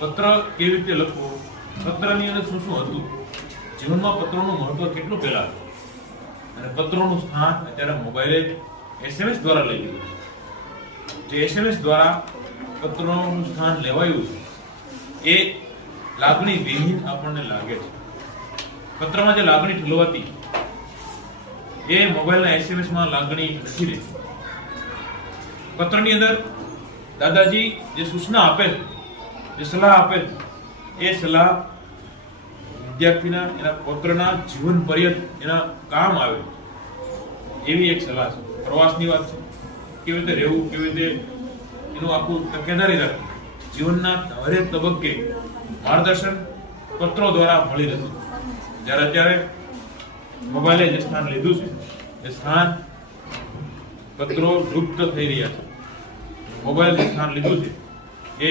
પત્ર કેવી રીતે લખવો, પત્રની અંદર શું શું હતું, જીવનમાં પત્રોનું મહત્વ કેટલું પહેલા હતું, અને પત્રોનું સ્થાન અત્યારે મોબાઈલે SMS દ્વારા લઈ લીધું છે. જે SMS દ્વારા પત્રોનું સ્થાન લેવાયું છે એ લાગણી વિહીન આપણને લાગે છે. પત્રમાં જે લાગણી ઠલવાતી એ મોબાઈલના SMS માં લાગણી નથી રહેતી. પત્રની અંદર દાદાજી જે સૂચના આપે, જે સલાહ આપે, એ સલાહ વિદ્યાર્થીના એના પત્રના જીવન પર્યંત એના કામ આવે એવી એક સલાહ છે. પ્રવાસની વાત છે, કેવી રીતે રહેવું, કેવી રીતે એનું આખું તકેદારી રાખવી, જીવનના દરેક તબક્કે માર્ગદર્શન પત્રો દ્વારા મળી રહેતું. જ્યારે અત્યારે મોબાઈલે જે સ્થાન લીધું છે એ સ્થાન પત્રો લુપ્ત થઈ રહ્યા છે. મોબાઈલ જે સ્થાન લીધું છે એ